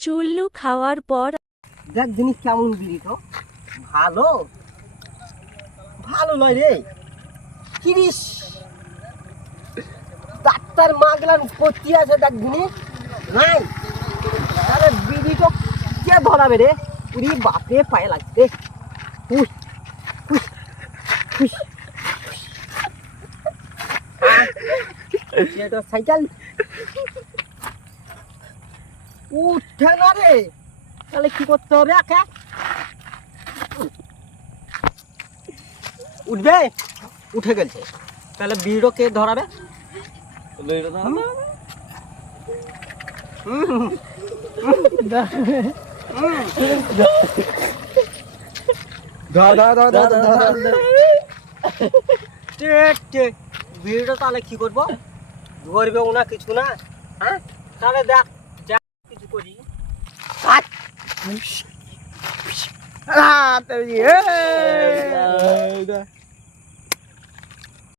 চুল্লু খাওয়ার পর দেখ জিনিস কেমন বিড়ি তো ভালো ভালো নয় রে কিরিস ডাক্তার মাগলান করতে আছে দেখ জিনিস নাই তাহলে বিড়ি তো কে ধরাবে রে পুরি বাপে পায়ে লাগছে হুস হুস হুস এটা সাইকেল উঠে না রে তাহলে কি করতে হবে একা উঠবে উঠে গেছে তাহলে বিড়িও কে ধরাবে বিড়িটা তাহলে কি করবো ধরবে না কিছু না হ্যাঁ তাহলে দেখ কিছু করি কাট